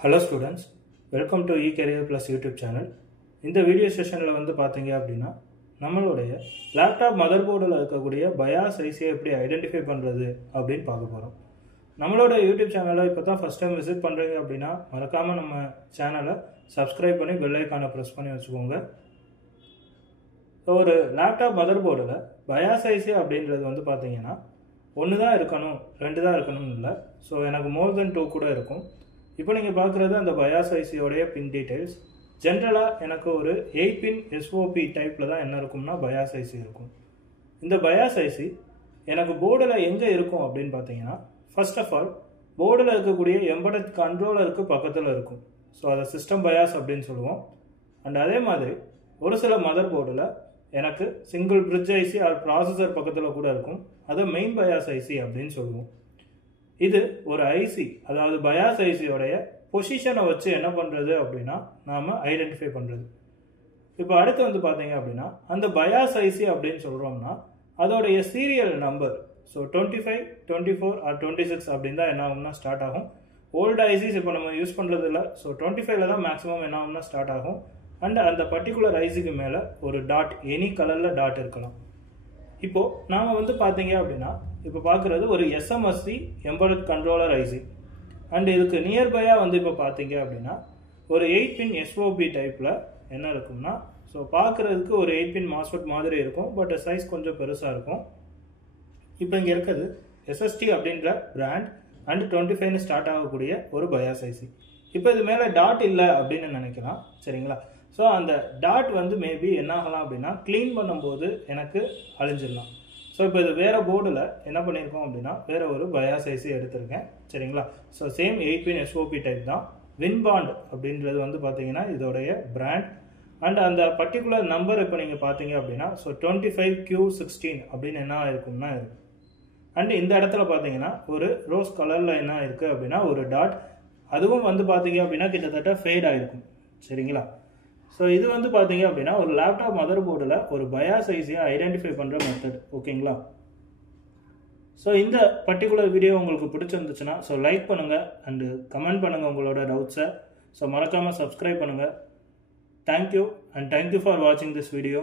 Hello students, welcome to eCareer Plus YouTube channel. இந்த video செஷனில் வந்து பார்த்தீங்க அப்படின்னா நம்மளுடைய லேப்டாப் மதர் போர்டில் இருக்கக்கூடிய பயாஸ் ஐசியை எப்படி ஐடென்டிஃபை பண்ணுறது அப்படின்னு பார்க்க போகிறோம். நம்மளோட யூடியூப் சேனலை இப்போ தான் ஃபஸ்ட் டைம் விசிட் பண்ணுறீங்க அப்படின்னா மறக்காமல் நம்ம சேனலை சப்ஸ்கிரைப் பண்ணி பெல் ஐக்கானை ப்ரெஸ் பண்ணி வச்சுக்கோங்க. ஒரு லேப்டாப் மதர் போர்டில் பயாஸ் ஐசி அப்படின்றது வந்து பார்த்தீங்கன்னா ஒன்று தான் இருக்கணும், ரெண்டு தான் இருக்கணும்னு இல்லை. ஸோ எனக்கு மோர் தென் 2 கூட இருக்கும். இப்போ நீங்கள் பார்க்குறது அந்த பயாஸ் ஐசியோடைய பின் டீட்டெயில்ஸ். ஜென்ரலாக எனக்கு ஒரு 8 பின் எஸ்ஓபி டைப்பில் தான் என்ன இருக்கும்னா பயாஸ் ஐசி இருக்கும். இந்த பயாஸ் ஐசி எனக்கு போர்டில் எங்கே இருக்கும் அப்படின்னு பார்த்தீங்கன்னா, ஃபர்ஸ்ட் ஆஃப் ஆல் போர்டில் இருக்கக்கூடிய எம்பெடட் கண்ட்ரோலருக்கு பக்கத்தில் இருக்கும். ஸோ அதை சிஸ்டம் பயாஸ் அப்படின்னு சொல்லுவோம். அண்ட் அதே மாதிரி ஒரு சில மதர் போர்டில் எனக்கு single bridge IC or processor பக்கத்தில் கூட இருக்கும். அதை மெயின் பயாஸ் ஐசி அப்படின்னு சொல்லுவோம். இது ஒரு ஐசி, அதாவது பயாஸ் ஐசியோடைய பொசிஷனை வச்சு என்ன பண்ணுறது அப்படின்னா நாம் ஐடென்டிஃபை பண்ணுறது. இப்போ அடுத்து வந்து பார்த்தீங்க அப்படின்னா அந்த பயாஸ் ஐசி அப்படின்னு சொல்கிறோம்னா அதோடைய சீரியல் நம்பர், ஸோ 25, 24 ஆர் 26 அப்படின்னு தான் என்ன ஆகும்னா ஸ்டார்ட் ஆகும். ஓல்டு ஐசிஸ் இப்போ நம்ம யூஸ் பண்ணுறது இல்லை. ஸோ 25ல் தான் மேக்ஸிமம் என்ன ஆகும்னா ஸ்டார்ட் ஆகும். அண்ட் அந்த பர்டிகுலர் ஐசிக்கு மேலே ஒரு டாட், எனி கலரில் டாட் இருக்கலாம். இப்போது நாம் வந்து பார்த்தீங்க அப்படின்னா இப்போ பார்க்குறது ஒரு எஸ்எம்எஸ்சி எம்பெடட் கண்ட்ரோலர் ஐசி. அண்ட் இதுக்கு நியர்பையாக வந்து இப்போ பார்த்தீங்க அப்படின்னா ஒரு 8 பின் எஸ்ஓபி டைப்பில் என்ன இருக்கும்னா, ஸோ பார்க்குறதுக்கு ஒரு 8 பின் மாஸ்ஃபெட் மாதிரி இருக்கும், பட் சைஸ் கொஞ்சம் பெருசாக இருக்கும். இப்போ இங்கே இருக்கிறது எஸ்எஸ்டி அப்படின்ற பிராண்ட் அண்ட் 25ன்னு ஸ்டார்ட் ஆகக்கூடிய ஒரு பயாஸ் ஐசி. இப்போ இது மேலே டாட் இல்லை அப்படின்னு நினைக்கலாம், சரிங்களா? ஸோ அந்த டாட் வந்து மேபி என்ன ஆகலாம் அப்படின்னா க்ளீன் பண்ணும்போது எனக்கு அழிஞ்சிடலாம். ஸோ இப்போ இது வேறு போர்டில் என்ன பண்ணியிருக்கோம் அப்படின்னா வேறு ஒரு பயாஸ் ஐசி எடுத்திருக்கேன், சரிங்களா? ஸோ சேம் 8 பின் எஸ்ஓபி டைப் தான். வின்பாண்ட் அப்படின்றது வந்து பார்த்தீங்கன்னா இதோடைய பிராண்ட். அண்ட் அந்த பர்டிகுலர் நம்பர் இப்போ நீங்கள் பார்த்தீங்க அப்படின்னா ஸோ 25Q16 அப்படின்னு என்ன இருக்கும்னா இருக்கும். அண்ட் இந்த இடத்துல பார்த்தீங்கன்னா ஒரு ரோஸ் கலரில் என்ன இருக்குது அப்படின்னா ஒரு டாட், அதுவும் வந்து பார்த்தீங்க அப்படின்னா கிட்டத்தட்ட ஃபேட் ஆகிருக்கும், சரிங்களா? ஸோ இது வந்து பார்த்தீங்க அப்படின்னா ஒரு லேப்டாப் மதர் போர்டில் ஒரு பயாஸ் ஐசியை ஐடென்டிஃபை பண்ணுற மெத்தட், ஓகேங்களா? ஸோ இந்த பர்டிகுலர் வீடியோ உங்களுக்கு பிடிச்சிருந்துச்சுன்னா ஸோ லைக் பண்ணுங்கள் அண்டு கமெண்ட் பண்ணுங்கள் உங்களோட டவுட்ஸை. ஸோ மறக்காமல் சப்ஸ்கிரைப் பண்ணுங்கள். தேங்க்யூ அண்ட் தேங்க்யூ ஃபார் வாட்சிங் திஸ் வீடியோ.